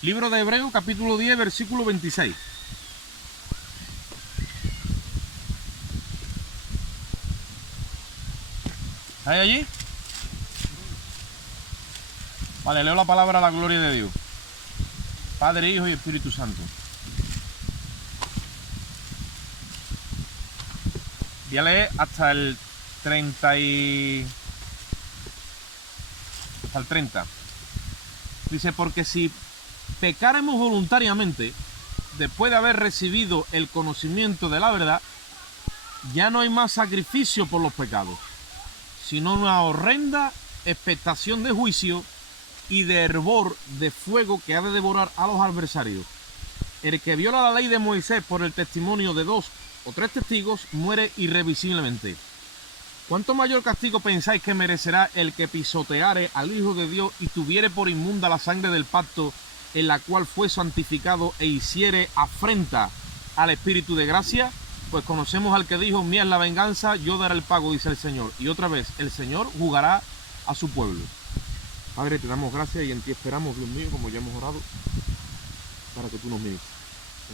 Libro de Hebreos, capítulo 10, versículo 26. ¿Estáis allí? Vale, leo la palabra a la gloria de Dios. Padre, Hijo y Espíritu Santo. Voy a leer hasta el 30 hasta el 30. Dice, porque si pecáremos voluntariamente, después de haber recibido el conocimiento de la verdad, ya no hay más sacrificio por los pecados, sino una horrenda expectación de juicio y de hervor de fuego que ha de devorar a los adversarios. El que viola la ley de Moisés por el testimonio de 2 o 3 testigos muere irrevisiblemente. ¿Cuánto mayor castigo pensáis que merecerá el que pisoteare al Hijo de Dios y tuviere por inmunda la sangre del pacto en la cual fue santificado e hiciere afrenta al Espíritu de gracia? Pues conocemos al que dijo, mía es la venganza, yo daré el pago, dice el Señor. Y otra vez, el Señor juzgará a su pueblo. Padre, te damos gracias y en ti esperamos, Dios mío, como ya hemos orado, para que tú nos ministres.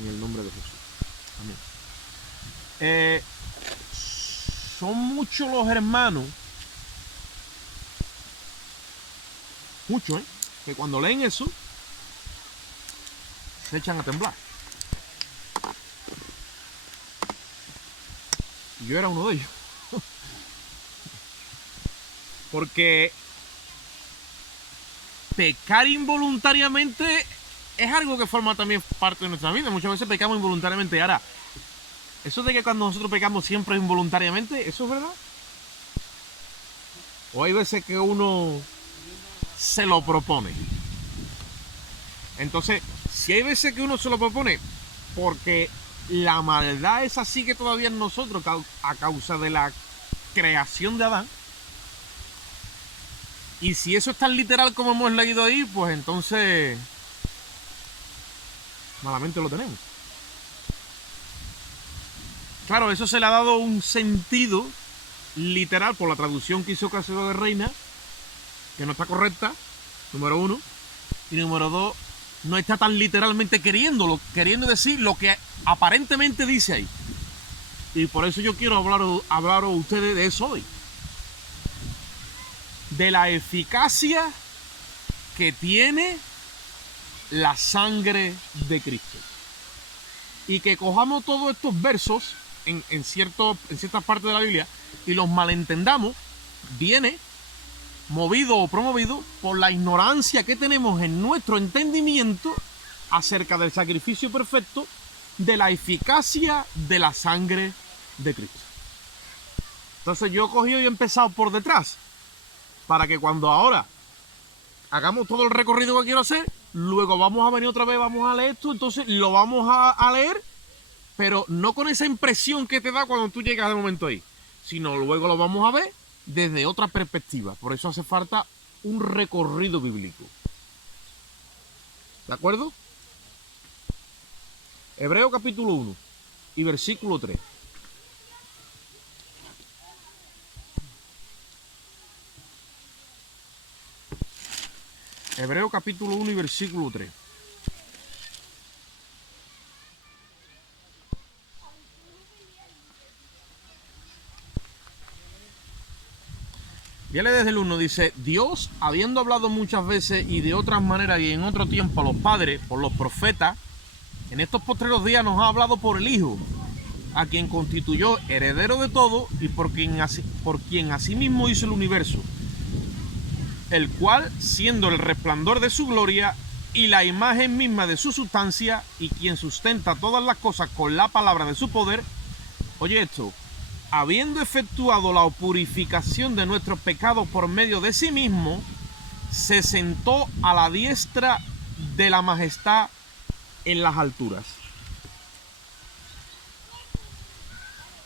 En el nombre de Jesús. Amén. Son muchos los hermanos, muchos, que cuando leen eso, se echan a temblar. Y yo era uno de ellos. Porque pecar involuntariamente es algo que forma también parte de nuestra vida. Muchas veces pecamos involuntariamente. Ahora, eso de que cuando nosotros pecamos siempre involuntariamente, ¿eso es verdad? O hay veces que uno se lo propone. Entonces, si hay veces que uno se lo propone porque la maldad es así que todavía en nosotros a causa de la creación de Adán, y si eso es tan literal como hemos leído ahí, pues entonces malamente lo tenemos. Claro, eso se le ha dado un sentido literal por la traducción que hizo Casero de Reina, que no está correcta, número 1, y número 2, no está tan literalmente queriendo decir lo que aparentemente dice ahí. Y por eso yo quiero hablar a ustedes de eso hoy. De la eficacia que tiene la sangre de Cristo. Y que cojamos todos estos versos en ciertas partes de la Biblia y los malentendamos, viene movido o promovido por la ignorancia que tenemos en nuestro entendimiento acerca del sacrificio perfecto, de la eficacia de la sangre de Cristo. Entonces yo he cogido y he empezado por detrás, para que cuando ahora hagamos todo el recorrido que quiero hacer, luego vamos a venir otra vez, vamos a leer esto, entonces lo vamos a leer, pero no con esa impresión que te da cuando tú llegas de momento ahí, sino luego lo vamos a ver desde otra perspectiva. Por eso hace falta un recorrido bíblico. ¿De acuerdo? Hebreo capítulo 1 y versículo 3. Hebreo capítulo 1 y versículo 3. Viene desde el 1, dice, Dios, habiendo hablado muchas veces y de otras maneras y en otro tiempo a los padres, por los profetas, en estos postreros días nos ha hablado por el Hijo, a quien constituyó heredero de todo y por quien asimismo hizo el universo, el cual, siendo el resplandor de su gloria y la imagen misma de su sustancia, y quien sustenta todas las cosas con la palabra de su poder, oye esto, habiendo efectuado la purificación de nuestros pecados por medio de sí mismo, se sentó a la diestra de la majestad en las alturas.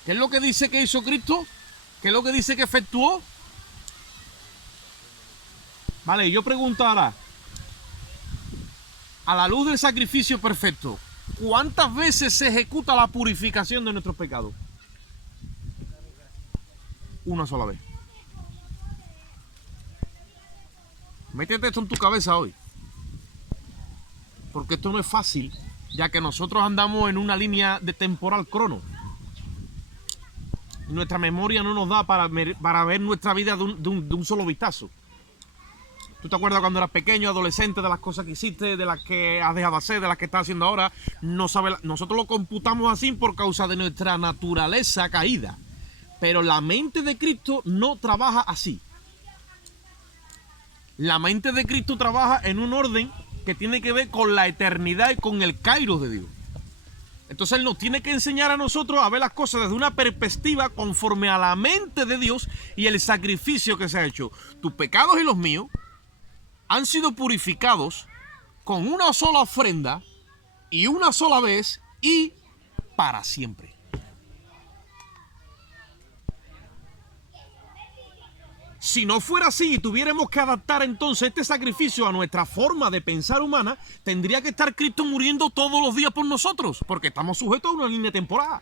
¿Qué es lo que dice que hizo Cristo? ¿Qué es lo que dice que efectuó? Vale, yo pregunto ahora, a la luz del sacrificio perfecto, ¿cuántas veces se ejecuta la purificación de nuestros pecados? Una sola vez. Métete esto en tu cabeza hoy. porque esto no es fácil, ya que nosotros andamos en una línea de temporal crono. Y nuestra memoria no nos da para ver nuestra vida de un solo vistazo. ¿Tú te acuerdas cuando eras pequeño, adolescente, de las cosas que hiciste, de las que has dejado de hacer, de las que estás haciendo ahora? Nosotros lo computamos así por causa de nuestra naturaleza caída. Pero la mente de Cristo no trabaja así. La mente de Cristo trabaja en un orden que tiene que ver con la eternidad y con el kairos de Dios. Entonces Él nos tiene que enseñar a nosotros a ver las cosas desde una perspectiva conforme a la mente de Dios y el sacrificio que se ha hecho. Tus pecados y los míos han sido purificados con una sola ofrenda y una sola vez y para siempre. Si no fuera así y tuviéramos que adaptar entonces este sacrificio a nuestra forma de pensar humana, tendría que estar Cristo muriendo todos los días por nosotros, porque estamos sujetos a una línea temporal.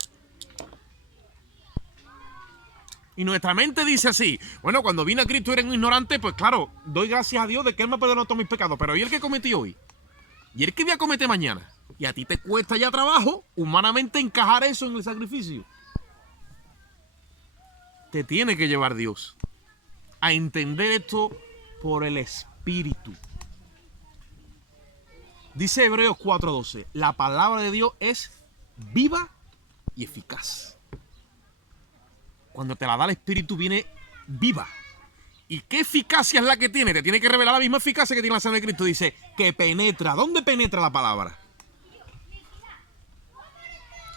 Y nuestra mente dice así: bueno, cuando vine a Cristo era un ignorante, pues claro, doy gracias a Dios de que Él me ha perdonado todos mis pecados, pero ¿y el que cometí hoy? ¿Y el que voy a cometer mañana? Y a ti te cuesta ya trabajo humanamente encajar eso en el sacrificio. Te tiene que llevar Dios a entender esto por el Espíritu. Dice Hebreos 4:12, la palabra de Dios es viva y eficaz. Cuando te la da el Espíritu viene viva. ¿Y qué eficacia es la que tiene? Te tiene que revelar la misma eficacia que tiene la sangre de Cristo. Dice que penetra. ¿Dónde penetra la palabra?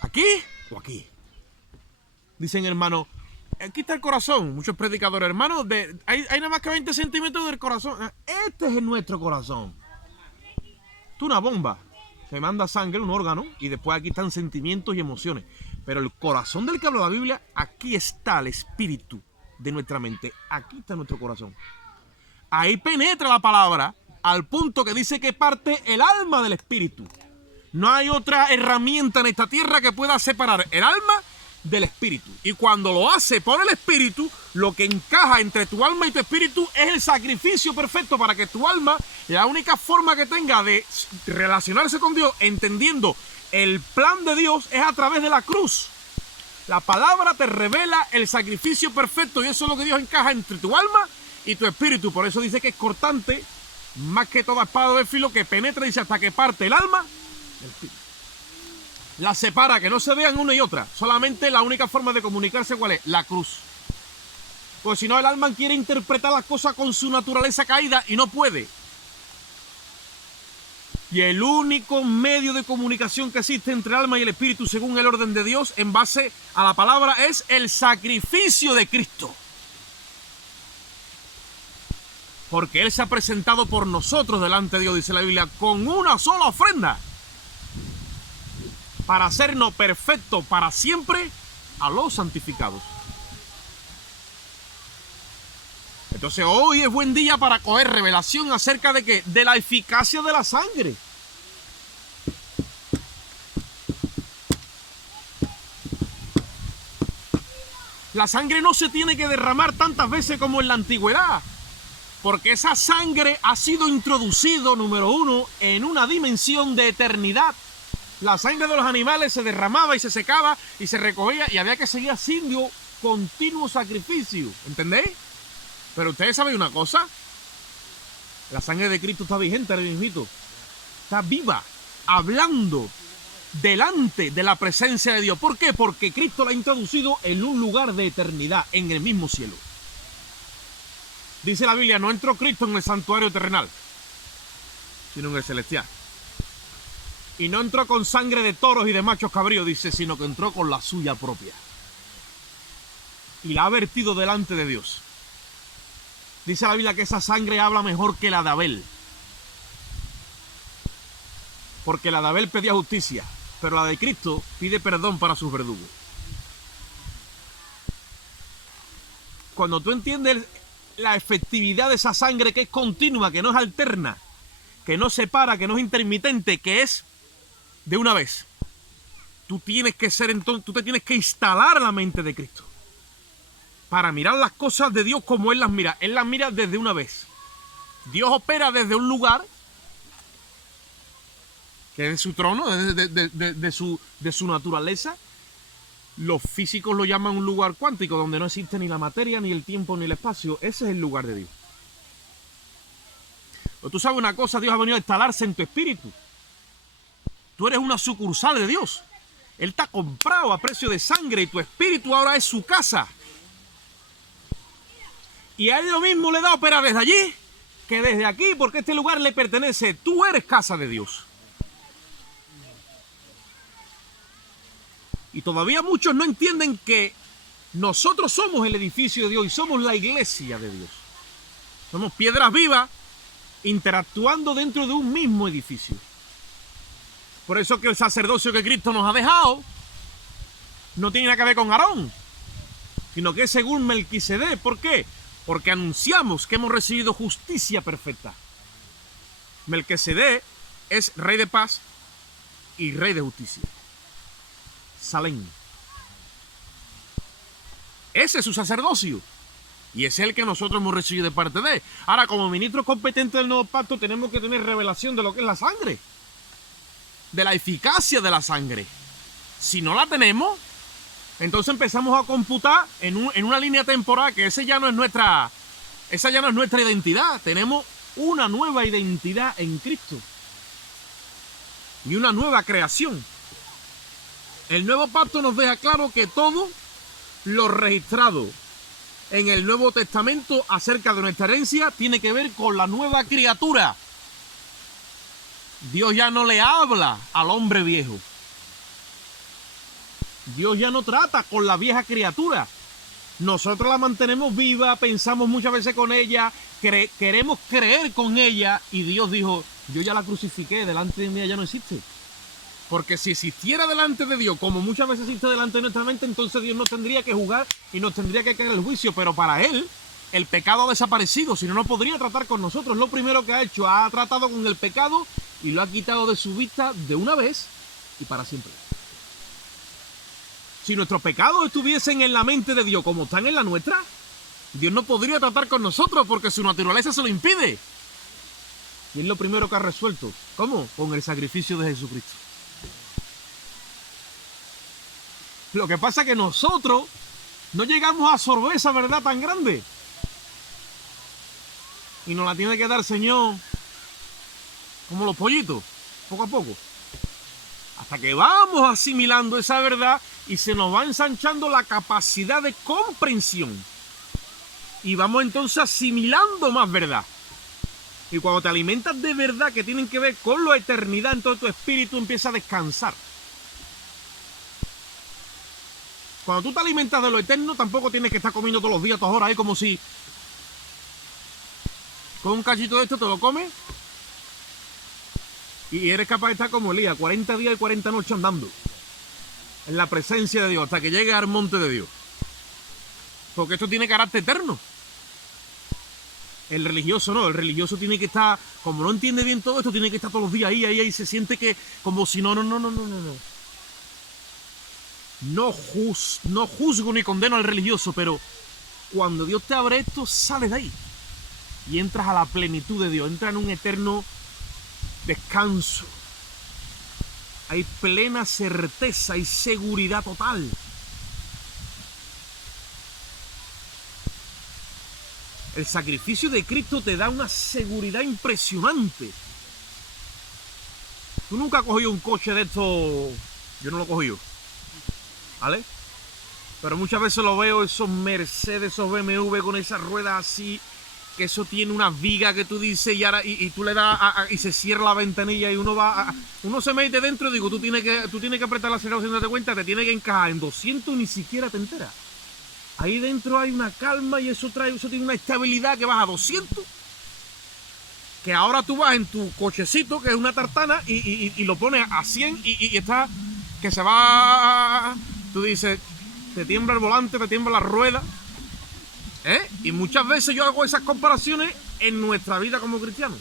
¿Aquí o aquí? Dicen, hermano, aquí está el corazón. Muchos predicadores, hermano, hay nada más que 20 centímetros del corazón. Este es nuestro corazón. Esto es una bomba. Se manda sangre, un órgano, y después aquí están sentimientos y emociones. Pero el corazón del que habla la Biblia, aquí está el espíritu de nuestra mente. Aquí está nuestro corazón. Ahí penetra la palabra al punto que dice que parte el alma del espíritu. No hay otra herramienta en esta tierra que pueda separar el alma del espíritu. Y cuando lo hace por el espíritu, lo que encaja entre tu alma y tu espíritu es el sacrificio perfecto para que tu alma, la única forma que tenga de relacionarse con Dios, entendiendo el plan de Dios, es a través de la cruz. La palabra te revela el sacrificio perfecto y eso es lo que Dios encaja entre tu alma y tu espíritu. Por eso dice que es cortante, más que toda espada de filo, que penetra, dice, hasta que parte el alma del espíritu. La separa, que no se vean una y otra. Solamente la única forma de comunicarse, ¿cuál es? La cruz. Pues si no, el alma quiere interpretar las cosas con su naturaleza caída y no puede. Y el único medio de comunicación que existe entre el alma y el espíritu, según el orden de Dios, en base a la palabra, es el sacrificio de Cristo. Porque Él se ha presentado por nosotros delante de Dios, dice la Biblia, con una sola ofrenda, para hacernos perfectos para siempre a los santificados. Entonces hoy es buen día para coger revelación acerca de ¿qué? De la eficacia de la sangre. La sangre no se tiene que derramar tantas veces como en la antigüedad, porque esa sangre ha sido introducido, número uno, en una dimensión de eternidad. La sangre de los animales se derramaba y se secaba y se recogía y había que seguir haciendo continuo sacrificio, ¿entendéis? Pero ustedes saben una cosa, la sangre de Cristo está vigente ahora mismo, está viva, hablando delante de la presencia de Dios. ¿Por qué? Porque Cristo la ha introducido en un lugar de eternidad, en el mismo cielo. Dice la Biblia, no entró Cristo en el santuario terrenal, sino en el celestial. Y no entró con sangre de toros y de machos cabríos, dice, sino que entró con la suya propia. Y la ha vertido delante de Dios. Dice la Biblia que esa sangre habla mejor que la de Abel. Porque la de Abel pedía justicia, pero la de Cristo pide perdón para sus verdugos. Cuando tú entiendes la efectividad de esa sangre, que es continua, que no es alterna, que no se para, que no es intermitente, que es de una vez, tú te tienes que instalar en la mente de Cristo para mirar las cosas de Dios como Él las mira. Él las mira desde una vez. Dios opera desde un lugar que es de su trono, de su naturaleza. Los físicos lo llaman un lugar cuántico, donde no existe ni la materia, ni el tiempo, ni el espacio. Ese es el lugar de Dios. Pero tú sabes una cosa, Dios ha venido a instalarse en tu espíritu. Tú eres una sucursal de Dios. Él te ha comprado a precio de sangre y tu espíritu ahora es su casa. Y a él lo mismo le da opera desde allí que desde aquí, porque este lugar le pertenece. Tú eres casa de Dios. Y todavía muchos no entienden que nosotros somos el edificio de Dios y somos la iglesia de Dios. Somos piedras vivas interactuando dentro de un mismo edificio. Por eso que el sacerdocio que Cristo nos ha dejado no tiene nada que ver con Aarón, sino que es según Melquisedec. ¿Por qué? Porque anunciamos que hemos recibido justicia perfecta. Melquisedec es rey de paz y rey de justicia. Salem. Ese es su sacerdocio. Y es el que nosotros hemos recibido de parte de él. Ahora, como ministros competentes del nuevo pacto, tenemos que tener revelación de lo que es la sangre. De la eficacia de la sangre. Si no la tenemos, entonces empezamos a computar en una línea temporal que esa ya no es nuestra identidad. Tenemos una nueva identidad en Cristo. Y una nueva creación. El nuevo pacto nos deja claro que todo lo registrado en el Nuevo Testamento acerca de nuestra herencia tiene que ver con la nueva criatura. Dios ya no le habla al hombre viejo. Dios ya no trata con la vieja criatura. Nosotros la mantenemos viva, pensamos muchas veces con ella, queremos creer con ella, y Dios dijo, yo ya la crucifiqué, delante de mí ya no existe. Porque si existiera delante de Dios, como muchas veces existe delante de nuestra mente, entonces Dios nos tendría que juzgar y nos tendría que caer el juicio. Pero para Él, el pecado ha desaparecido, si no, no podría tratar con nosotros. Lo primero que ha hecho, ha tratado con el pecado y lo ha quitado de su vista de una vez y para siempre. Si nuestros pecados estuviesen en la mente de Dios como están en la nuestra, Dios no podría tratar con nosotros porque su naturaleza se lo impide. Y es lo primero que ha resuelto. ¿Cómo? Con el sacrificio de Jesucristo. Lo que pasa es que nosotros no llegamos a absorber esa verdad tan grande. Y nos la tiene que dar el Señor como los pollitos, poco a poco. Hasta que vamos asimilando esa verdad y se nos va ensanchando la capacidad de comprensión. Y vamos entonces asimilando más verdad. Y cuando te alimentas de verdad que tienen que ver con la eternidad, entonces tu espíritu empieza a descansar. Cuando tú te alimentas de lo eterno, tampoco tienes que estar comiendo todos los días, todas horas, ahí como si con un cachito de esto te lo comes y eres capaz de estar como Elías, 40 días y 40 noches andando en la presencia de Dios, hasta que llegue al monte de Dios. Porque esto tiene carácter eterno. El religioso no, el religioso tiene que estar, como no entiende bien todo esto, tiene que estar todos los días ahí, se siente que, como si no. No juzgo ni condeno al religioso, pero cuando Dios te abre esto, sales de ahí y entras a la plenitud de Dios, entras en un eterno descanso. Hay plena certeza y seguridad total. El sacrificio de Cristo te da una seguridad impresionante. Tú nunca has cogido un coche de estos, yo no lo he cogido, ¿vale? Pero muchas veces lo veo, esos Mercedes, esos BMW con esas ruedas así, que eso tiene una viga que tú dices y tú le das y se cierra la ventanilla y uno se mete dentro y digo, tú tienes que apretar el acelerador sin darte cuenta, te tiene que encajar en 200 y ni siquiera te enteras. Ahí dentro hay una calma y eso tiene una estabilidad que vas a 200. Que ahora tú vas en tu cochecito, que es una tartana, y lo pones a 100 y está, que se va, tú dices, te tiembla el volante, te tiembla la rueda. Y muchas veces yo hago esas comparaciones en nuestra vida como cristianos.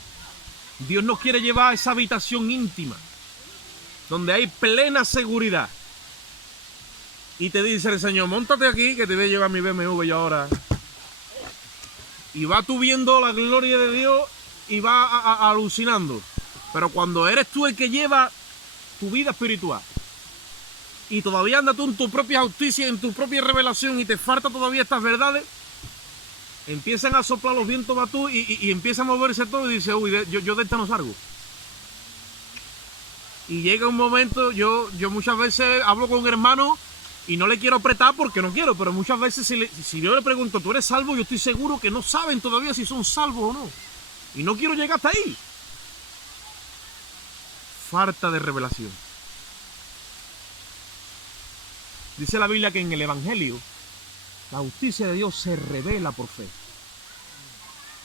Dios nos quiere llevar a esa habitación íntima, donde hay plena seguridad. Y te dice el Señor, móntate aquí que te voy a llevar mi BMW yo ahora. Y vas tú viendo la gloria de Dios y vas alucinando. Pero cuando eres tú el que lleva tu vida espiritual y todavía andas tú en tu propia justicia, en tu propia revelación y te falta todavía estas verdades, empiezan a soplar los vientos batú y empieza a moverse todo y dice, uy, yo de esta no salgo. Y llega un momento, yo muchas veces hablo con un hermano y no le quiero apretar porque no quiero, pero muchas veces si yo le pregunto, ¿tú eres salvo? Yo estoy seguro que no saben todavía si son salvos o no. Y no quiero llegar hasta ahí. Falta de revelación. Dice la Biblia que en el Evangelio la justicia de Dios se revela por fe.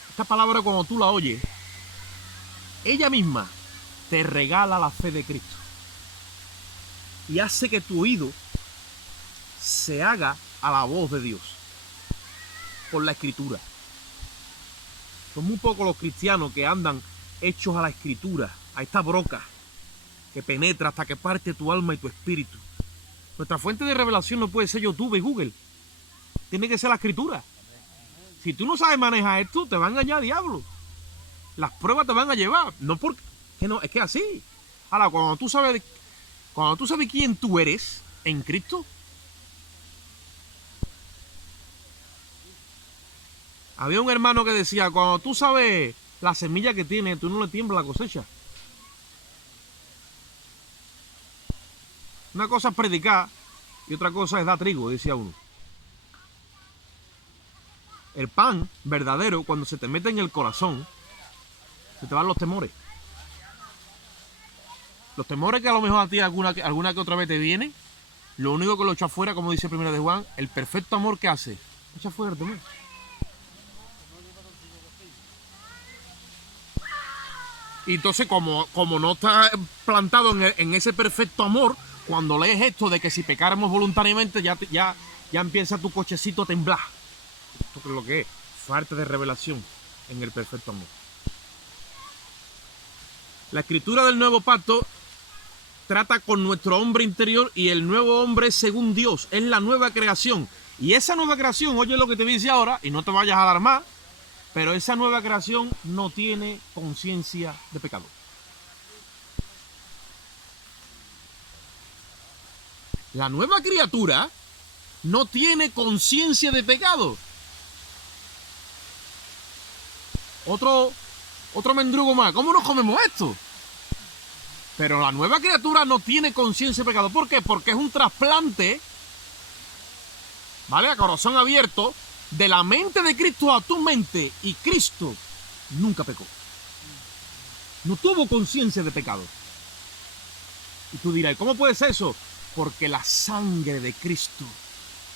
Esta palabra cuando tú la oyes, ella misma te regala la fe de Cristo y hace que tu oído se haga a la voz de Dios por la Escritura. Son muy pocos los cristianos que andan hechos a la Escritura, a esta broca que penetra hasta que parte tu alma y tu espíritu. Nuestra fuente de revelación no puede ser YouTube y Google, tiene que ser la Escritura. Si tú no sabes manejar esto, te va a engañar el diablo. Las pruebas te van a llevar, no porque no, es que así. Ahora, cuando tú sabes quién tú eres en Cristo, había un hermano que decía, cuando tú sabes la semilla que tienes, tú no le tiembla la cosecha. Una cosa es predicar y otra cosa es dar trigo, decía uno. El pan verdadero, cuando se te mete en el corazón, se te van los temores. Los temores que a lo mejor a ti alguna que otra vez te vienen, lo único que lo echa fuera, como dice 1 de Juan, el perfecto amor que hace, echa fuera el temor. Y entonces, como no estás plantado en ese perfecto amor, cuando lees esto de que si pecáramos voluntariamente, ya empieza tu cochecito a temblar. ¿Esto qué es lo que es? Falta de revelación en el perfecto amor. La escritura del nuevo pacto trata con nuestro hombre interior y el nuevo hombre según Dios. Es la nueva creación. Y esa nueva creación, oye lo que te dice ahora, y no te vayas a alarmar, pero esa nueva creación no tiene conciencia de pecado. La nueva criatura no tiene conciencia de pecado. Otro mendrugo más. ¿Cómo nos comemos esto? Pero la nueva criatura no tiene conciencia de pecado. ¿Por qué? Porque es un trasplante, ¿vale? A corazón abierto, de la mente de Cristo a tu mente. Y Cristo nunca pecó. No tuvo conciencia de pecado. Y tú dirás, ¿cómo puede ser eso? Porque la sangre de Cristo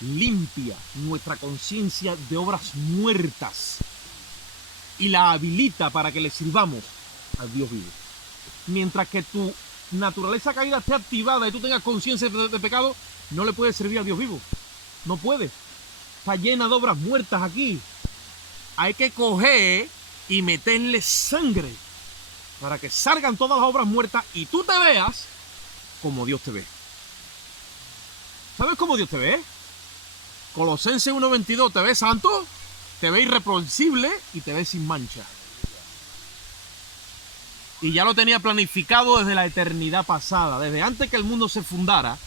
limpia nuestra conciencia de obras muertas y la habilita para que le sirvamos al Dios vivo. Mientras que tu naturaleza caída esté activada y tú tengas conciencia de pecado, no le puedes servir a Dios vivo. No puedes. Está llena de obras muertas aquí. Hay que coger y meterle sangre para que salgan todas las obras muertas y tú te veas como Dios te ve. ¿Sabes cómo Dios te ve? Colosenses 1:22, te ve santo, te ve irreprochable y te ve sin mancha. Y ya lo tenía planificado desde la eternidad pasada, desde antes que el mundo se fundara,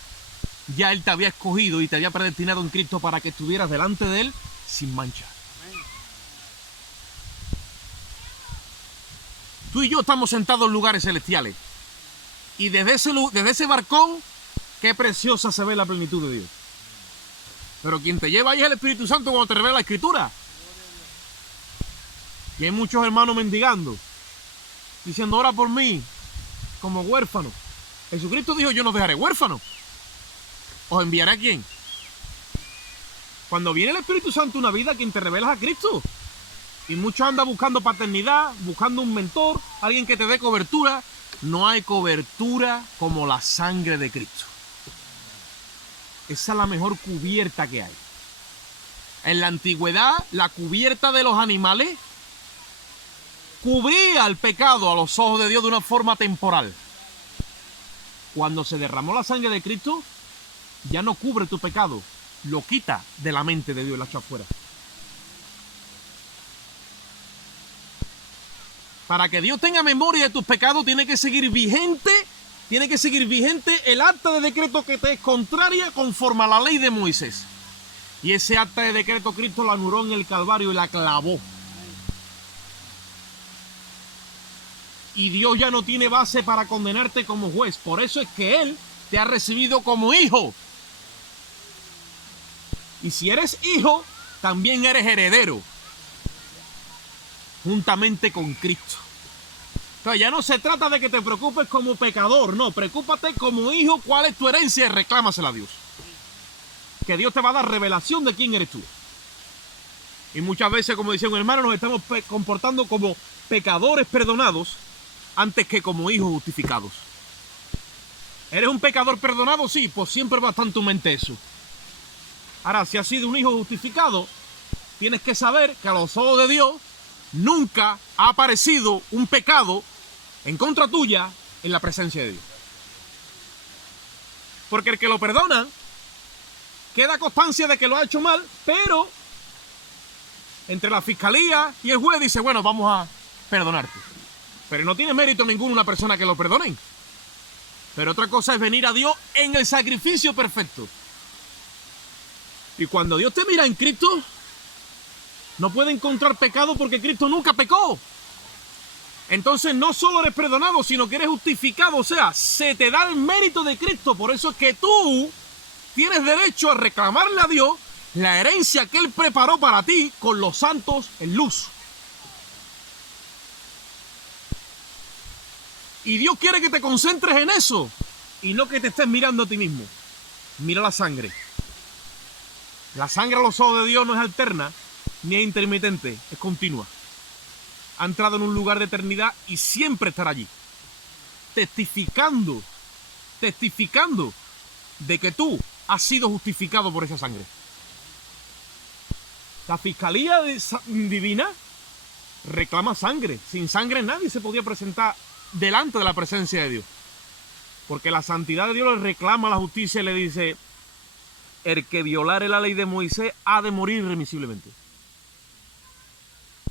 ya Él te había escogido y te había predestinado en Cristo para que estuvieras delante de Él sin mancha. Tú y yo estamos sentados en lugares celestiales. Y desde ese balcón, qué preciosa se ve la plenitud de Dios. Pero quien te lleva ahí es el Espíritu Santo cuando te revela la Escritura. Y hay muchos hermanos mendigando, diciendo, ora por mí, como huérfano. Jesucristo dijo, yo no os dejaré huérfanos. ¿Os enviaré a quién? Cuando viene el Espíritu Santo una vida, quien te revela es a Cristo. Y muchos andan buscando paternidad, buscando un mentor, alguien que te dé cobertura. No hay cobertura como la sangre de Cristo. Esa es la mejor cubierta que hay. En la antigüedad, la cubierta de los animales cubría el pecado a los ojos de Dios de una forma temporal. Cuando se derramó la sangre de Cristo, ya no cubre tu pecado, lo quita de la mente de Dios y la echa afuera. Para que Dios tenga memoria de tus pecados, tiene que seguir vigente tiene que seguir vigente el acta de decreto que te es contraria conforme a la ley de Moisés. Y ese acta de decreto Cristo la anuló en el Calvario y la clavó. Y Dios ya no tiene base para condenarte como juez. Por eso es que Él te ha recibido como hijo. Y si eres hijo, también eres heredero, juntamente con Cristo. Entonces ya no se trata de que te preocupes como pecador, no, preocúpate como hijo, cuál es tu herencia y reclámasela a Dios. Que Dios te va a dar revelación de quién eres tú. Y muchas veces, como decía un hermano, nos estamos comportando como pecadores perdonados antes que como hijos justificados. ¿Eres un pecador perdonado? Sí, pues siempre va a estar en tu mente eso. Ahora, si has sido un hijo justificado, tienes que saber que a los ojos de Dios nunca ha aparecido un pecado en contra tuya en la presencia de Dios. Porque el que lo perdona, queda constancia de que lo ha hecho mal, pero entre la fiscalía y el juez dice, bueno, vamos a perdonarte. Pero no tiene mérito ninguno una persona que lo perdonen. Pero otra cosa es venir a Dios en el sacrificio perfecto. Y cuando Dios te mira en Cristo, no puede encontrar pecado porque Cristo nunca pecó. Entonces no solo eres perdonado, sino que eres justificado. O sea, se te da el mérito de Cristo. Por eso es que tú tienes derecho a reclamarle a Dios la herencia que Él preparó para ti con los santos en luz. Y Dios quiere que te concentres en eso y no que te estés mirando a ti mismo. Mira la sangre. La sangre a los ojos de Dios no es alterna ni es intermitente, es continua. Ha entrado en un lugar de eternidad y siempre estará allí. Testificando de que tú has sido justificado por esa sangre. La fiscalía divina reclama sangre. Sin sangre nadie se podía presentar delante de la presencia de Dios. Porque la santidad de Dios le reclama la justicia y le dice, el que violare la ley de Moisés ha de morir irremisiblemente.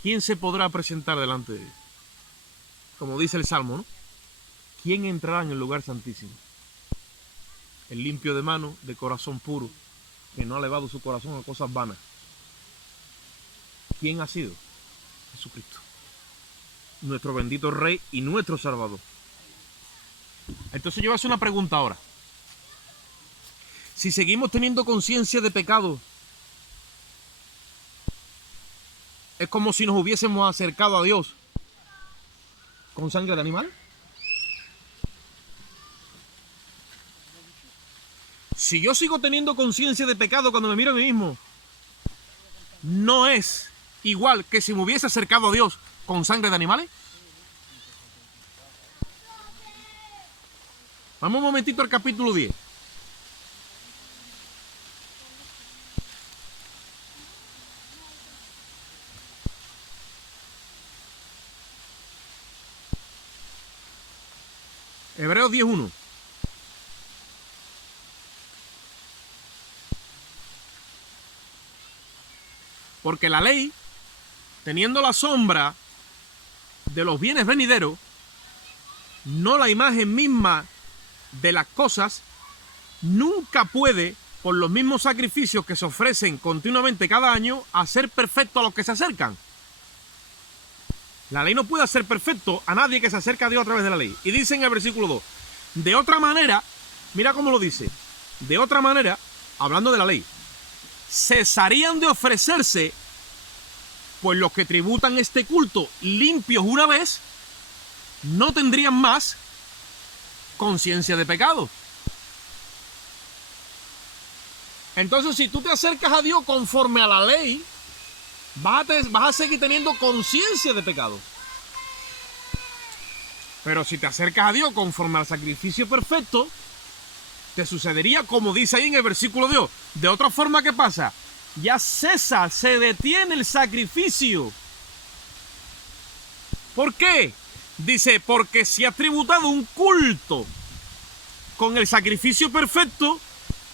¿Quién se podrá presentar delante de Dios? Como dice el Salmo, ¿no? ¿Quién entrará en el lugar santísimo? El limpio de mano, de corazón puro, que no ha elevado su corazón a cosas vanas. ¿Quién ha sido? Jesucristo. Nuestro bendito Rey y nuestro Salvador. Entonces yo voy a hacer una pregunta ahora. Si seguimos teniendo conciencia de pecado, es como si nos hubiésemos acercado a Dios con sangre de animal. Si yo sigo teniendo conciencia de pecado cuando me miro a mí mismo, no es igual que si me hubiese acercado a Dios con sangre de animales. Vamos un momentito al capítulo 10. Hebreos 10:1. Porque la ley, teniendo la sombra de los bienes venideros, no la imagen misma de las cosas, nunca puede, por los mismos sacrificios que se ofrecen continuamente cada año, hacer perfecto a los que se acercan. La ley no puede hacer perfecto a nadie que se acerca a Dios a través de la ley. Y dice en el versículo 2, de otra manera, mira cómo lo dice, de otra manera, hablando de la ley, cesarían de ofrecerse, pues los que tributan este culto limpios una vez, no tendrían más conciencia de pecado. Entonces, si tú te acercas a Dios conforme a la ley, vas a seguir teniendo conciencia de pecado. Pero si te acercas a Dios conforme al sacrificio perfecto, te sucedería como dice ahí en el versículo 2. De otra forma, ¿qué pasa? Ya cesa, se detiene el sacrificio. ¿Por qué? Dice, porque si has tributado un culto con el sacrificio perfecto,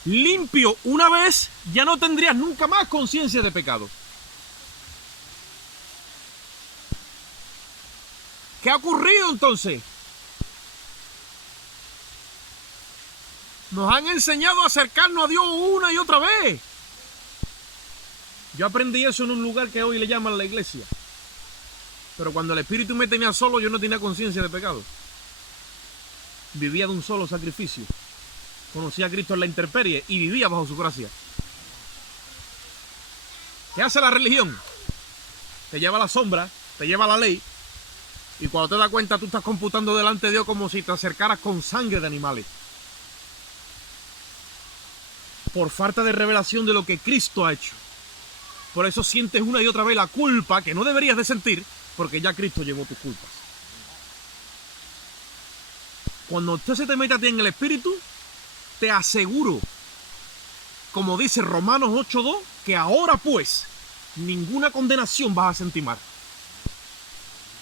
limpio una vez, ya no tendrías nunca más conciencia de pecado. ¿Qué ha ocurrido entonces? Nos han enseñado a acercarnos a Dios una y otra vez. Yo aprendí eso en un lugar que hoy le llaman la iglesia. Pero cuando el Espíritu me tenía solo, yo no tenía conciencia de pecado. Vivía de un solo sacrificio. Conocía a Cristo en la intemperie y vivía bajo su gracia. ¿Qué hace la religión? Te lleva a la sombra, te lleva a la ley, y cuando te das cuenta tú estás computando delante de Dios como si te acercaras con sangre de animales. Por falta de revelación de lo que Cristo ha hecho. Por eso sientes una y otra vez la culpa que no deberías de sentir, porque ya Cristo llevó tus culpas. Cuando usted se te mete a ti en el Espíritu, te aseguro, como dice Romanos 8:2, que ahora pues ninguna condenación vas a sentir más.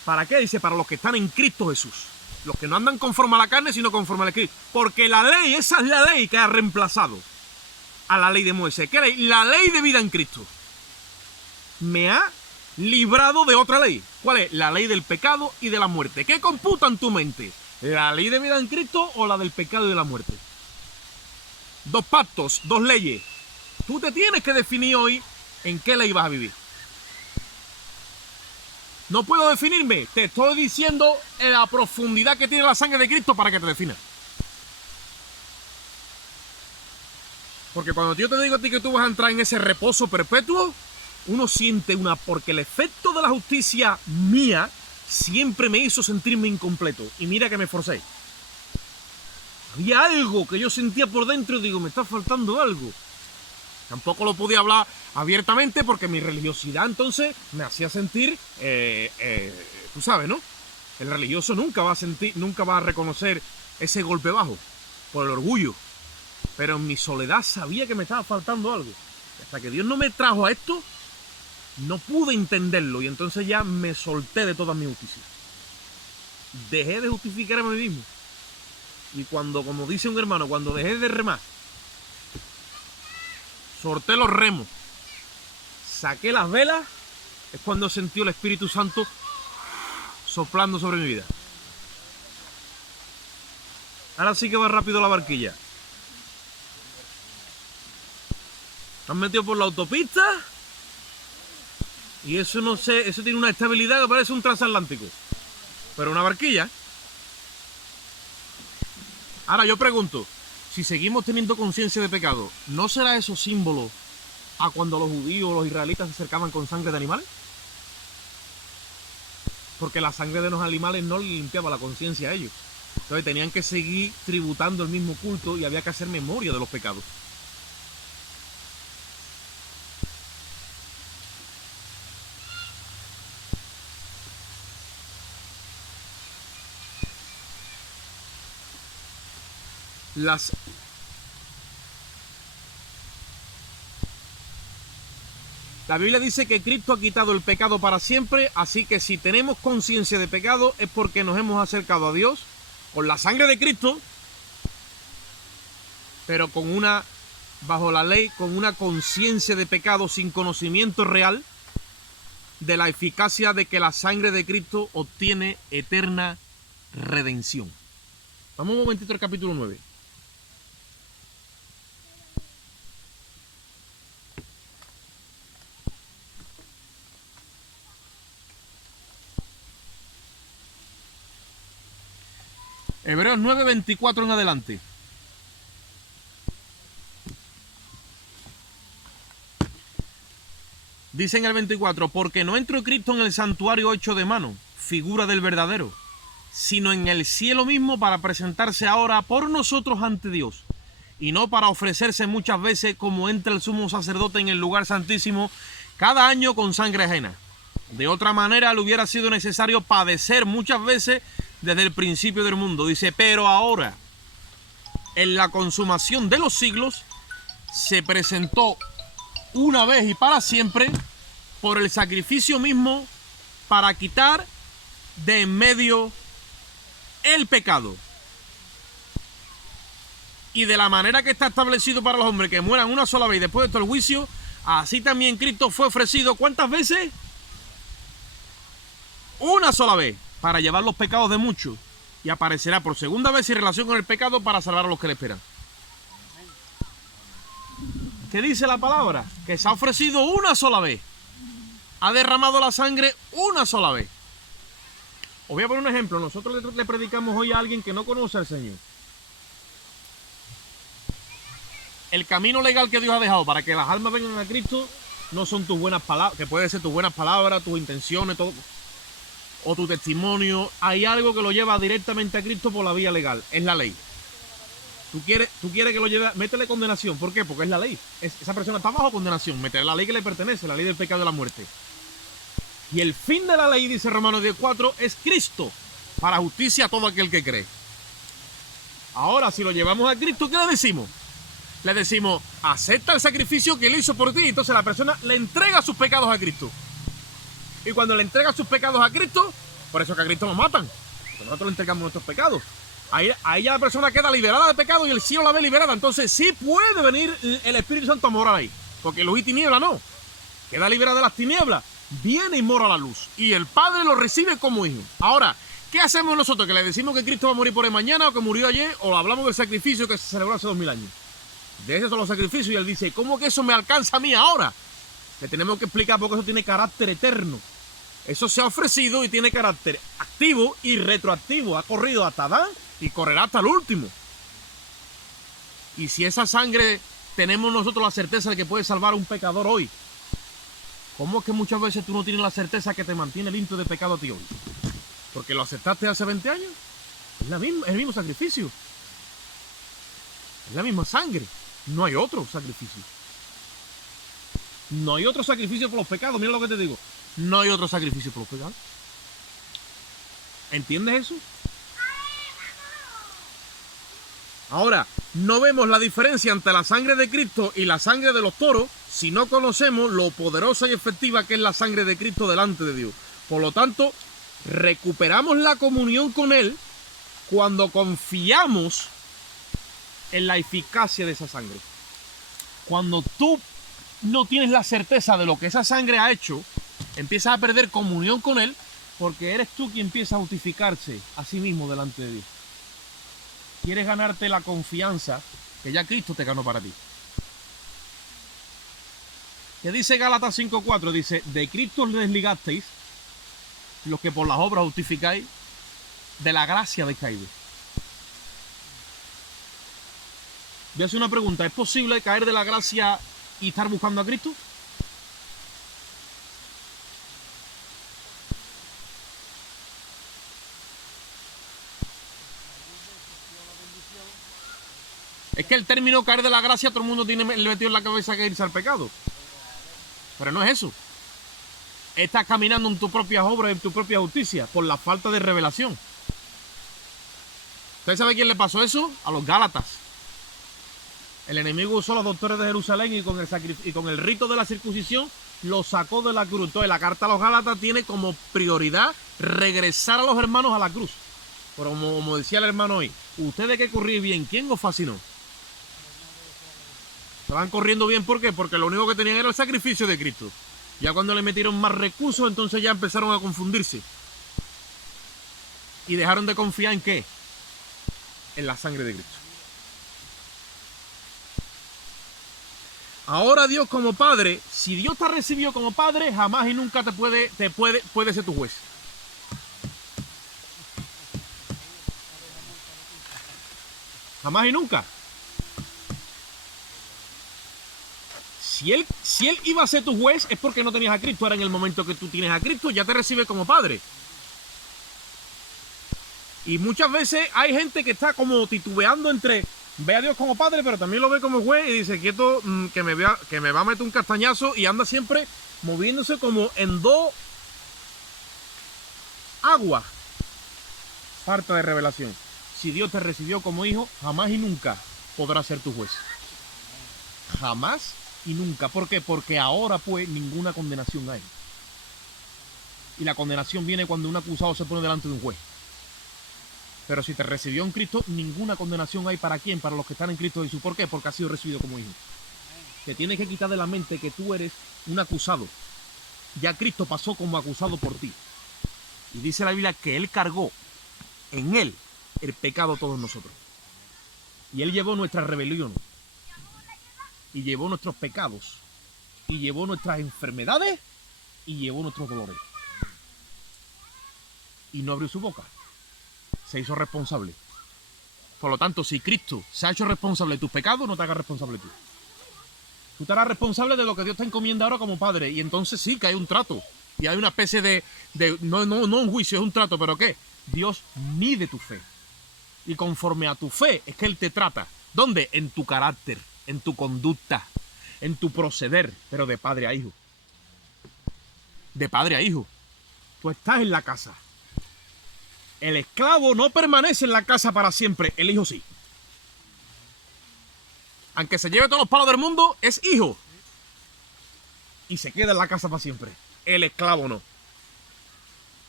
¿Para qué? Dice, para los que están en Cristo Jesús. Los que no andan conforme a la carne, sino conforme al Espíritu. Porque la ley, esa es la ley que ha reemplazado a la ley de Moisés. ¿Qué ley? La ley de vida en Cristo. Me ha librado de otra ley. ¿Cuál es? La ley del pecado y de la muerte. ¿Qué computa en tu mente? ¿La ley de vida en Cristo o la del pecado y de la muerte? Dos pactos, dos leyes. Tú te tienes que definir hoy en qué ley vas a vivir. No puedo definirme. Te estoy diciendo la profundidad que tiene la sangre de Cristo para que te definas. Porque cuando yo te digo a ti que tú vas a entrar en ese reposo perpetuo, uno siente porque el efecto de la justicia mía siempre me hizo sentirme incompleto. Y mira que me esforcé. Había algo que yo sentía por dentro y digo, me está faltando algo. Tampoco lo podía hablar abiertamente porque mi religiosidad entonces me hacía sentir, tú sabes, ¿no? El religioso nunca va a reconocer ese golpe bajo por el orgullo. Pero en mi soledad sabía que me estaba faltando algo. Hasta que Dios no me trajo a esto, no pude entenderlo y entonces ya me solté de toda mi justicia. Dejé de justificarme a mí mismo. Y cuando, como dice un hermano, cuando dejé de remar, solté los remos, saqué las velas, es cuando sentí el Espíritu Santo soplando sobre mi vida. Ahora sí que va rápido la barquilla. Han metido por la autopista y eso no sé, eso tiene una estabilidad que parece un transatlántico, pero una barquilla. Ahora yo pregunto, si seguimos teniendo conciencia de pecado, ¿no será eso símbolo a cuando los judíos o los israelitas se acercaban con sangre de animales? Porque la sangre de los animales no le limpiaba la conciencia a ellos. Entonces tenían que seguir tributando el mismo culto y había que hacer memoria de los pecados. La Biblia dice que Cristo ha quitado el pecado para siempre, así que si tenemos conciencia de pecado es porque nos hemos acercado a Dios con la sangre de Cristo, pero bajo la ley, con una conciencia de pecado sin conocimiento real de la eficacia de que la sangre de Cristo obtiene eterna redención. Vamos un momentito al capítulo 9. Hebreos 9:24 en adelante. Dice en el 24, porque no entró Cristo en el santuario hecho de mano, figura del verdadero, sino en el cielo mismo para presentarse ahora por nosotros ante Dios, y no para ofrecerse muchas veces como entra el sumo sacerdote en el lugar santísimo cada año con sangre ajena. De otra manera le hubiera sido necesario padecer muchas veces desde el principio del mundo. Dice, pero ahora, en la consumación de los siglos, se presentó una vez y para siempre por el sacrificio mismo para quitar de en medio el pecado. Y de la manera que está establecido para los hombres que mueran una sola vez y después de todo el juicio, así también Cristo fue ofrecido, ¿cuántas veces? Una sola vez, para llevar los pecados de muchos, y aparecerá por segunda vez en relación con el pecado para salvar a los que le esperan. ¿Qué dice la palabra? Que se ha ofrecido una sola vez. Ha derramado la sangre una sola vez. Os voy a poner un ejemplo. Nosotros le predicamos hoy a alguien que no conoce al Señor. El camino legal que Dios ha dejado para que las almas vengan a Cristo no son tus buenas palabras, que puede ser tus buenas palabras, tus intenciones, todo, o tu testimonio. Hay algo que lo lleva directamente a Cristo por la vía legal, es la ley. Tú quieres que lo lleve, métele condenación. ¿Por qué? Porque es la ley. Esa persona está bajo condenación. Métele la ley que le pertenece, la ley del pecado y la muerte. Y el fin de la ley, dice Romanos 10:4, es Cristo, para justicia a todo aquel que cree. Ahora, si lo llevamos a Cristo, ¿qué le decimos? Le decimos, acepta el sacrificio que Él hizo por ti. Entonces la persona le entrega sus pecados a Cristo. Y cuando le entrega sus pecados a Cristo, por eso que a Cristo nos matan, porque nosotros le entregamos nuestros pecados. Ahí ya la persona queda liberada de pecado y el cielo la ve liberada. Entonces sí puede venir el Espíritu Santo a morar ahí. Porque luz y tiniebla no. Queda liberada de las tinieblas. Viene y mora la luz. Y el Padre lo recibe como hijo. Ahora, ¿qué hacemos nosotros? ¿Que le decimos que Cristo va a morir por el mañana o que murió ayer? ¿O hablamos del sacrificio que se celebró hace 2000 años? De esos son los sacrificios. Y Él dice, ¿cómo que eso me alcanza a mí ahora? Le tenemos que explicar porque eso tiene carácter eterno. Eso se ha ofrecido y tiene carácter activo y retroactivo. Ha corrido hasta Adán y correrá hasta el último. Y si esa sangre tenemos nosotros la certeza de que puede salvar a un pecador hoy, ¿cómo es que muchas veces tú no tienes la certeza que te mantiene limpio de pecado a ti hoy? Porque lo aceptaste hace 20 años. Es el mismo sacrificio. Es la misma sangre. No hay otro sacrificio. No hay otro sacrificio por los pecados. Mira lo que te digo. No hay otro sacrificio por los pecados. ¿Entiendes eso? Ahora, no vemos la diferencia entre la sangre de Cristo y la sangre de los toros si no conocemos lo poderosa y efectiva que es la sangre de Cristo delante de Dios. Por lo tanto, recuperamos la comunión con Él cuando confiamos en la eficacia de esa sangre. Cuando tú no tienes la certeza de lo que esa sangre ha hecho, empiezas a perder comunión con Él porque eres tú quien empieza a justificarse a sí mismo delante de Dios. Quieres ganarte la confianza que ya Cristo te ganó para ti. ¿Qué dice Gálatas 5:4? Dice, de Cristo os desligasteis, los que por las obras justificáis, de la gracia de caído. Voy a hacer una pregunta. ¿Es posible caer de la gracia y estar buscando a Cristo? Es que el término caer de la gracia todo el mundo tiene metido en la cabeza que irse al pecado. Pero no es eso. Estás caminando en tus propias obras, en tu propia justicia, por la falta de revelación. ¿Usted sabe quién le pasó eso? A los Gálatas. El enemigo usó a los doctores de Jerusalén y con el rito de la circuncisión lo sacó de la cruz. Entonces la carta a los Gálatas tiene como prioridad regresar a los hermanos a la cruz. Pero como decía el hermano hoy, ustedes que corrían bien, ¿quién os fascinó? Estaban corriendo bien, ¿por qué? Porque lo único que tenían era el sacrificio de Cristo. Ya cuando le metieron más recursos, entonces ya empezaron a confundirse. Y dejaron de confiar en ¿qué? En la sangre de Cristo. Ahora Dios como Padre, si Dios te recibió como Padre, jamás y nunca puede ser tu juez. Jamás y nunca. Si él iba a ser tu juez es porque no tenías a Cristo. Ahora en el momento que tú tienes a Cristo ya te recibe como Padre. Y muchas veces hay gente que está como titubeando entre ve a Dios como Padre, pero también lo ve como juez y dice quieto que me va a meter un castañazo y anda siempre moviéndose como en dos aguas. Falta de revelación. Si Dios te recibió como hijo, jamás y nunca podrá ser tu juez. Jamás y nunca. ¿Por qué? Porque ahora pues ninguna condenación hay. Y la condenación viene cuando un acusado se pone delante de un juez. Pero si te recibió en Cristo, ninguna condenación hay. ¿Para quién? Para los que están en Cristo Jesús. ¿Por qué? Porque has sido recibido como hijo. Te tienes que quitar de la mente que tú eres un acusado. Ya Cristo pasó como acusado por ti. Y dice la Biblia que Él cargó en Él el pecado de todos nosotros. Y Él llevó nuestra rebelión. y llevó nuestros pecados, y llevó nuestras enfermedades, y llevó nuestros dolores. Y no abrió su boca. Se hizo responsable. Por lo tanto, si Cristo se ha hecho responsable de tus pecados, no te hagas responsable tú. Tú te harás responsable de lo que Dios te encomienda ahora como padre. Y entonces sí que hay un trato. Y hay una especie de no un juicio, es un trato, pero ¿qué? Dios mide tu fe. Y conforme a tu fe es que Él te trata. ¿Dónde? En tu carácter, en tu conducta, en tu proceder, pero de padre a hijo. De padre a hijo. Tú estás en la casa. El esclavo no permanece en la casa para siempre, el hijo sí. Aunque se lleve todos los palos del mundo, es hijo. Y se queda en la casa para siempre. El esclavo no.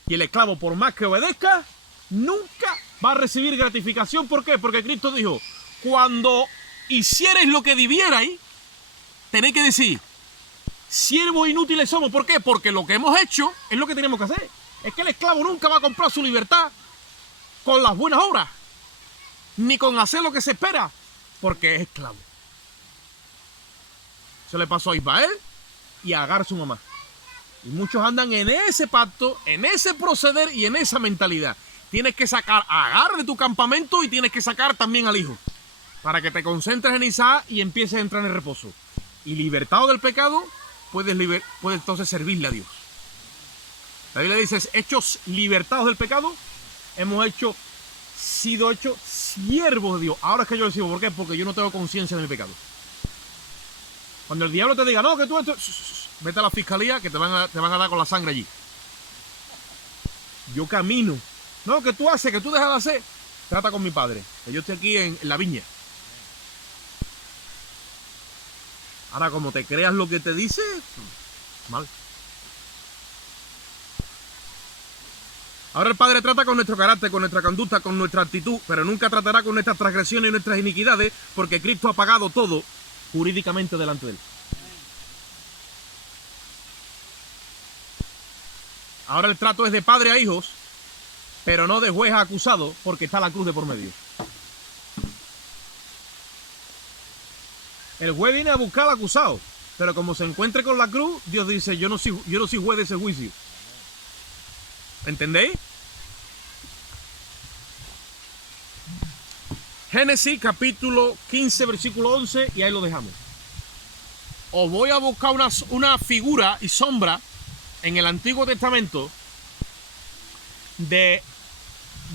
Y el esclavo, por más que obedezca, nunca va a recibir gratificación. ¿Por qué? Porque Cristo dijo, cuando hicierais lo que debierais, tenéis que decir, siervos inútiles somos. ¿Por qué? Porque lo que hemos hecho es lo que tenemos que hacer. Es que el esclavo nunca va a comprar su libertad con las buenas obras, ni con hacer lo que se espera, porque es esclavo. Eso le pasó a Ismael y a Agar, su mamá. Y muchos andan en ese pacto, en ese proceder y en esa mentalidad. Tienes que sacar a Agar de tu campamento y tienes que sacar también al hijo, para que te concentres en Isaac y empieces a entrar en el reposo. Y libertado del pecado, puedes entonces servirle a Dios. La Biblia dice, hechos libertados del pecado, hemos sido hechos siervos de Dios. Ahora es que yo lo sirvo. ¿Por qué? Porque yo no tengo conciencia de mi pecado. Cuando el diablo te diga, no, que tú vete a la fiscalía que te van a dar con la sangre allí. Yo camino. No, que tú haces, que tú dejas de hacer. Trata con mi padre, que yo estoy aquí en la viña. Ahora, como te creas lo que te dice, mal. Ahora el Padre trata con nuestro carácter, con nuestra conducta, con nuestra actitud, pero nunca tratará con nuestras transgresiones y nuestras iniquidades, porque Cristo ha pagado todo jurídicamente delante de Él. Ahora el trato es de padre a hijos, pero no de juez a acusado, porque está la cruz de por medio. El juez viene a buscar al acusado, pero como se encuentre con la cruz, Dios dice, yo no soy juez de ese juicio. ¿Entendéis? Génesis capítulo 15, versículo 11, y ahí lo dejamos. Os voy a buscar una figura y sombra en el Antiguo Testamento de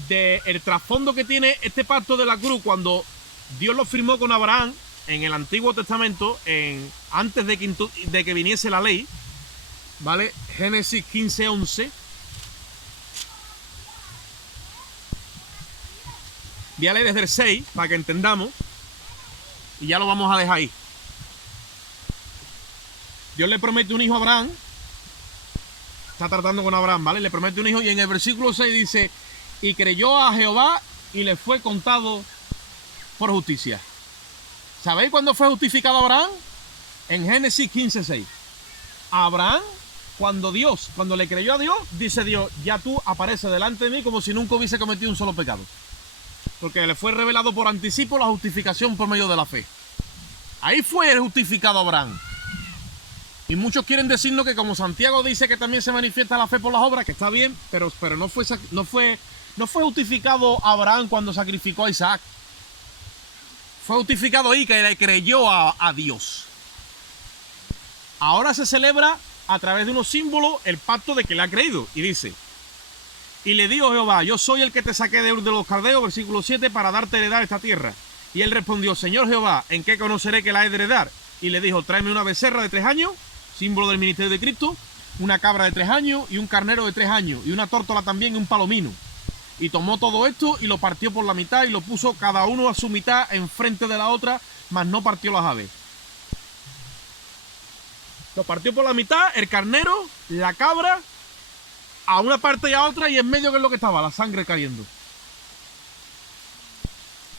el trasfondo que tiene este pacto de la cruz cuando Dios lo firmó con Abraham en el Antiguo Testamento, antes de que viniese la ley, ¿vale? Génesis 15, 11. Voy a leer desde el 6 para que entendamos y ya lo vamos a dejar ahí. Dios le promete un hijo a Abraham. Está tratando con Abraham, ¿vale? Le promete un hijo y en el versículo 6 dice, y creyó a Jehová y le fue contado por justicia. ¿Sabéis cuándo fue justificado Abraham? En Génesis 15, 6. Abraham, cuando le creyó a Dios, dice Dios, ya tú apareces delante de mí como si nunca hubiese cometido un solo pecado. Porque le fue revelado por anticipo la justificación por medio de la fe. Ahí fue justificado Abraham. Y muchos quieren decirnos que como Santiago dice que también se manifiesta la fe por las obras, que está bien, pero no fue justificado Abraham cuando sacrificó a Isaac. Fue justificado ahí que le creyó a Dios. Ahora se celebra a través de unos símbolos el pacto de que le ha creído. Y dice, y le dijo Jehová, yo soy el que te saqué de Ur de los Caldeos, versículo 7, para darte heredar esta tierra. Y él respondió, Señor Jehová, ¿en qué conoceré que la he de heredar? Y le dijo, tráeme una becerra de 3 años, símbolo del ministerio de Cristo, una cabra de 3 años y un carnero de 3 años, y una tórtola también y un palomino. Y tomó todo esto y lo partió por la mitad y lo puso cada uno a su mitad enfrente de la otra, mas no partió las aves. Lo partió por la mitad, el carnero, la cabra, a una parte y a otra, y en medio, que es lo que estaba, la sangre cayendo.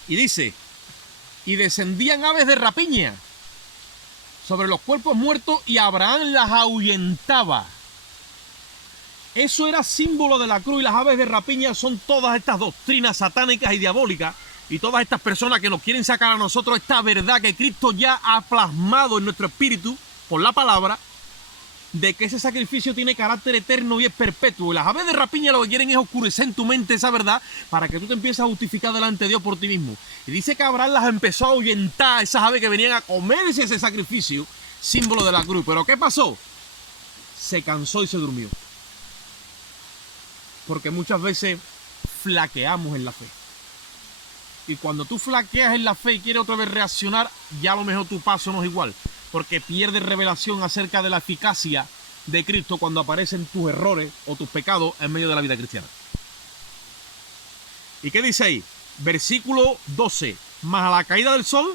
Y dice, y descendían aves de rapiña sobre los cuerpos muertos y Abraham las ahuyentaba. Eso era símbolo de la cruz, y las aves de rapiña son todas estas doctrinas satánicas y diabólicas y todas estas personas que nos quieren sacar a nosotros esta verdad que Cristo ya ha plasmado en nuestro espíritu por la palabra, de que ese sacrificio tiene carácter eterno y es perpetuo. Y las aves de rapiña lo que quieren es oscurecer en tu mente esa verdad para que tú te empieces a justificar delante de Dios por ti mismo. Y dice que Abraham las empezó a ahuyentar, esas aves que venían a comerse ese sacrificio, símbolo de la cruz. ¿Pero qué pasó? Se cansó y se durmió. Porque muchas veces flaqueamos en la fe. Y cuando tú flaqueas en la fe y quieres otra vez reaccionar, ya a lo mejor tu paso no es igual. Porque pierdes revelación acerca de la eficacia de Cristo cuando aparecen tus errores o tus pecados en medio de la vida cristiana. ¿Y qué dice ahí? Versículo 12. Mas a la caída del sol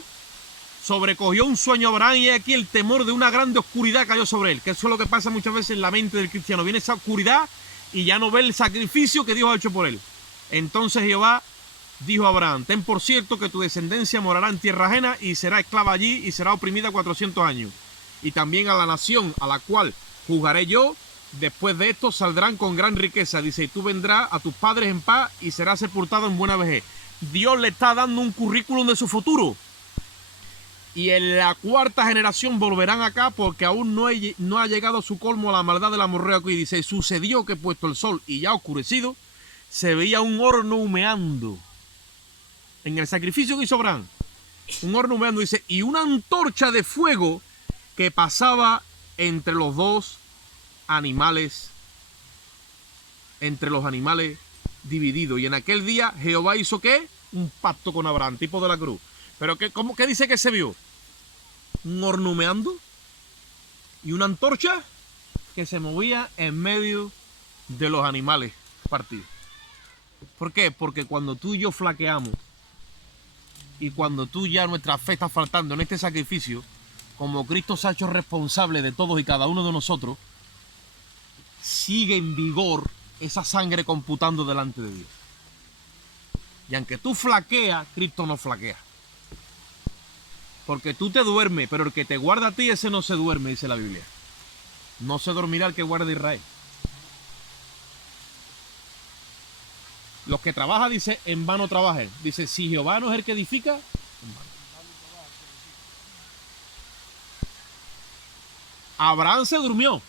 sobrecogió un sueño a Abraham y aquí el temor de una grande oscuridad cayó sobre él. Que eso es lo que pasa muchas veces en la mente del cristiano. Viene esa oscuridad y ya no ve el sacrificio que Dios ha hecho por él. Entonces Jehová dijo a Abraham: ten por cierto que tu descendencia morará en tierra ajena y será esclava allí y será oprimida 400 años. Y también a la nación a la cual juzgaré yo, después de esto saldrán con gran riqueza. Dice, y tú vendrás a tus padres en paz y serás sepultado en buena vejez. Dios le está dando un currículum de su futuro. Y en la cuarta generación volverán acá porque aún no ha llegado a su colmo la maldad del amorreo aquí. Dice, sucedió que puesto el sol y ya oscurecido, se veía un horno humeando. En el sacrificio que hizo Abraham, un horno humeando, dice, y una antorcha de fuego que pasaba entre los dos animales, entre los animales divididos. Y en aquel día Jehová hizo ¿qué? Un pacto con Abraham, tipo de la cruz. Pero ¿qué dice que se vio? Un horno humeando y una antorcha que se movía en medio de los animales partidos. ¿Por qué? Porque cuando tú y yo flaqueamos, y cuando tú ya nuestra fe está faltando en este sacrificio, como Cristo se ha hecho responsable de todos y cada uno de nosotros, sigue en vigor esa sangre computando delante de Dios. Y aunque tú flaqueas, Cristo no flaquea. Porque tú te duermes, pero el que te guarda a ti, ese no se duerme, dice la Biblia. No se dormirá el que guarda a Israel. Los que trabajan, dice, en vano trabajen. Dice, si Jehová no es el que edifica, en vano. Abraham se durmió,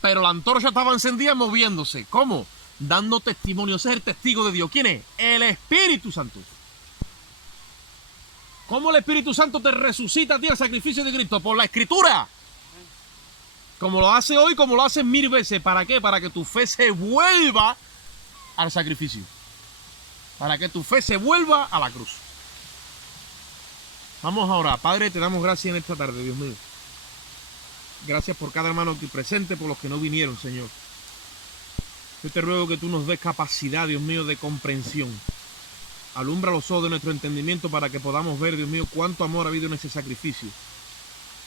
pero la antorcha estaba encendida moviéndose. ¿Cómo? Dando testimonio. Ese es el testigo de Dios. ¿Quién es? El Espíritu Santo. ¿Cómo el Espíritu Santo te resucita a ti el sacrificio de Cristo? Por la Escritura. Como lo hace hoy, como lo hace 1000 veces. ¿Para qué? Para que tu fe se vuelva al sacrificio, para que tu fe se vuelva a la cruz. Vamos a orar. Padre, te damos gracias en esta tarde, Dios mío. Gracias por cada hermano aquí presente, por los que no vinieron, Señor. Yo te ruego que tú nos des capacidad, Dios mío, de comprensión. Alumbra los ojos de nuestro entendimiento para que podamos ver, Dios mío, cuánto amor ha habido en ese sacrificio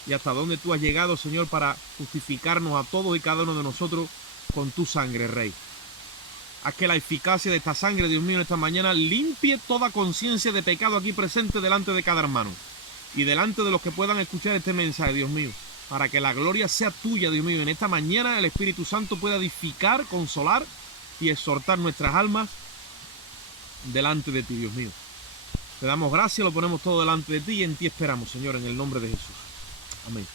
y hasta dónde tú has llegado, Señor, para justificarnos a todos y cada uno de nosotros con tu sangre, Rey. Haz que la eficacia de esta sangre, Dios mío, en esta mañana limpie toda conciencia de pecado aquí presente delante de cada hermano y delante de los que puedan escuchar este mensaje, Dios mío, para que la gloria sea tuya, Dios mío. En esta mañana el Espíritu Santo pueda edificar, consolar y exhortar nuestras almas delante de ti, Dios mío. Te damos gracias, lo ponemos todo delante de ti y en ti esperamos, Señor, en el nombre de Jesús. Amén.